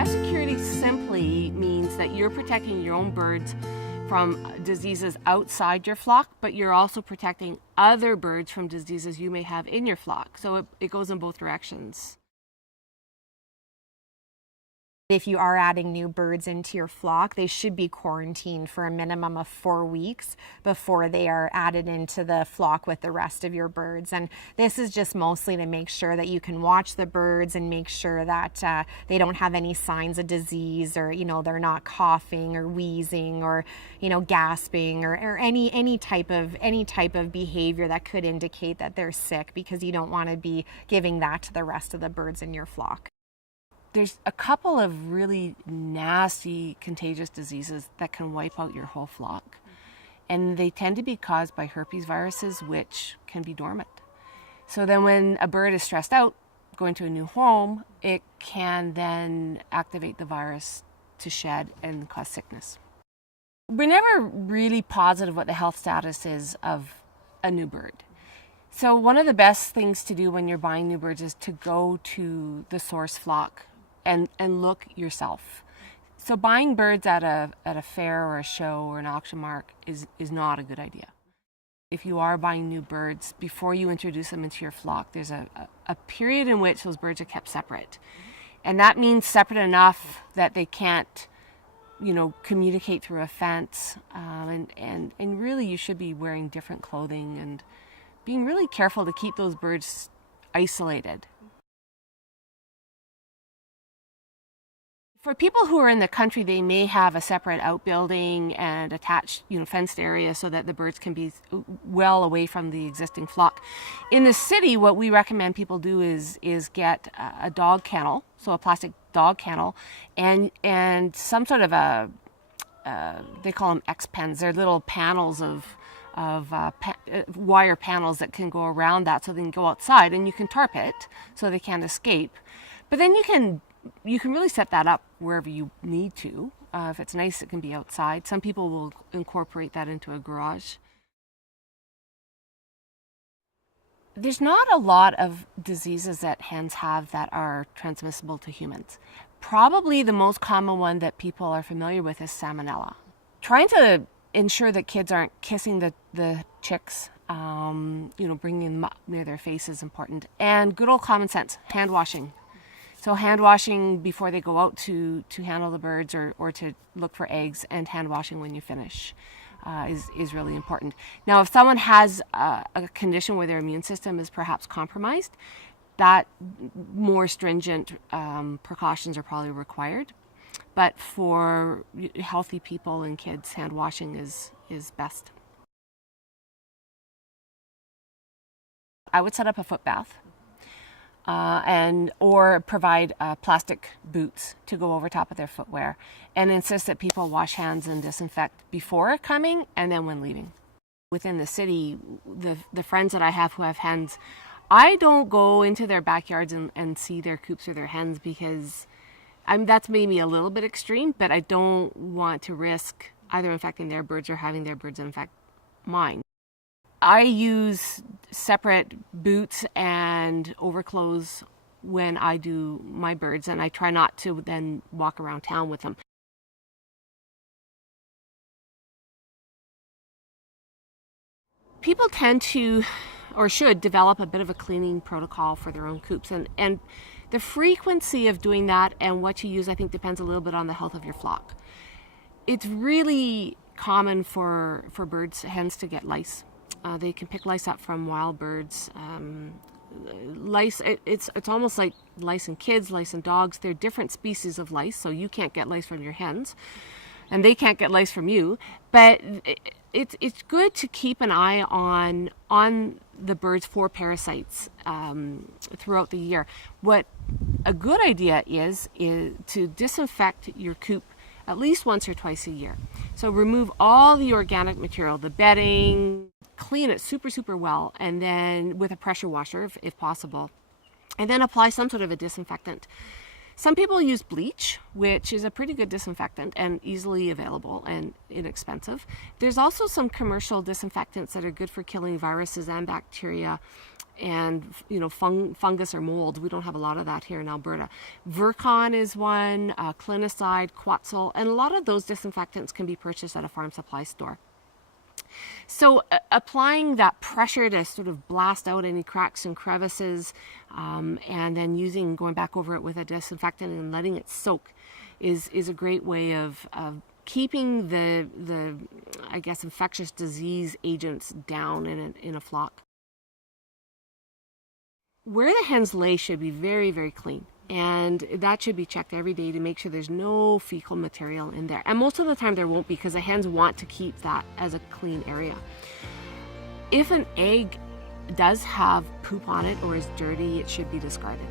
Biosecurity simply means that you're protecting your own birds from diseases outside your flock, but you're also protecting other birds from diseases you may have in your flock. So it goes in both directions. If you are adding new birds into your flock, they should be quarantined for a minimum of 4 weeks before they are added into the flock with the rest of your birds. And this is just mostly to make sure that you can watch the birds and make sure that they don't have any signs of disease, or they're not coughing or wheezing or gasping or any type of behavior that could indicate that they're sick, because you don't want to be giving that to the rest of the birds in your flock. There's a couple of really nasty contagious diseases that can wipe out your whole flock. And they tend to be caused by herpes viruses, which can be dormant. So then when a bird is stressed out, going to a new home, it can then activate the virus to shed and cause sickness. We're never really positive what the health status is of a new bird. So one of the best things to do when you're buying new birds is to go to the source flock and look yourself. So buying birds at a fair or a show or an auction mark is not a good idea. If you are buying new birds, before you introduce them into your flock, there's a period in which those birds are kept separate. And that means separate enough that they can't, communicate through a fence. And really you should be wearing different clothing and being really careful to keep those birds isolated. For people who are in the country, they may have a separate outbuilding and attached, fenced area so that the birds can be well away from the existing flock. In the city, what we recommend people do is get a dog kennel, so a plastic dog kennel, and some sort of they call them X-pens. They're little panels of wire panels that can go around that, so they can go outside, and you can tarp it so they can't escape. But then you can really set that up wherever you need to. If it's nice, it can be outside. Some people will incorporate that into a garage. There's not a lot of diseases that hens have that are transmissible to humans. Probably the most common one that people are familiar with is salmonella. Trying to ensure that kids aren't kissing the chicks, bringing them up near their face is important. And good old common sense, hand washing. So hand washing before they go out to handle the birds or to look for eggs, and hand washing when you finish is really important. Now, if someone has a condition where their immune system is perhaps compromised, that more stringent precautions are probably required. But for healthy people and kids, hand washing is best. I would set up a foot bath. Or provide plastic boots to go over top of their footwear, and insist that people wash hands and disinfect before coming and then when leaving. Within the city, the friends that I have who have hens, I don't go into their backyards and see their coops or their hens, because that's maybe a little bit extreme, but I don't want to risk either infecting their birds or having their birds infect mine. I use separate boots and overclothes when I do my birds, and I try not to then walk around town with them. People tend to, or should, develop a bit of a cleaning protocol for their own coops, and the frequency of doing that and what you use, I think, depends a little bit on the health of your flock. It's really common for hens to get lice. They can pick lice up from wild birds. Lice, it's almost like lice in kids, lice in dogs. They're different species of lice, so you can't get lice from your hens, and they can't get lice from you. But it's good to keep an eye on the birds for parasites throughout the year. What a good idea is to disinfect your coop at least once or twice a year. So remove all the organic material, the bedding, clean it super well, and then with a pressure washer if possible, and then apply some sort of a disinfectant. Some people use bleach, which is a pretty good disinfectant and easily available and inexpensive. There's also some commercial disinfectants that are good for killing viruses and bacteria and fungus or mold. We don't have a lot of that here in Alberta. Virkon is one, Clinicide, Quetzal, and a lot of those disinfectants can be purchased at a farm supply store. So applying that pressure to sort of blast out any cracks and crevices, and then going back over it with a disinfectant and letting it soak is a great way of keeping the I guess infectious disease agents down in a flock. Where the hens lay should be very, very clean. And that should be checked every day to make sure there's no fecal material in there. And most of the time there won't be, because the hens want to keep that as a clean area. If an egg does have poop on it or is dirty, it should be discarded.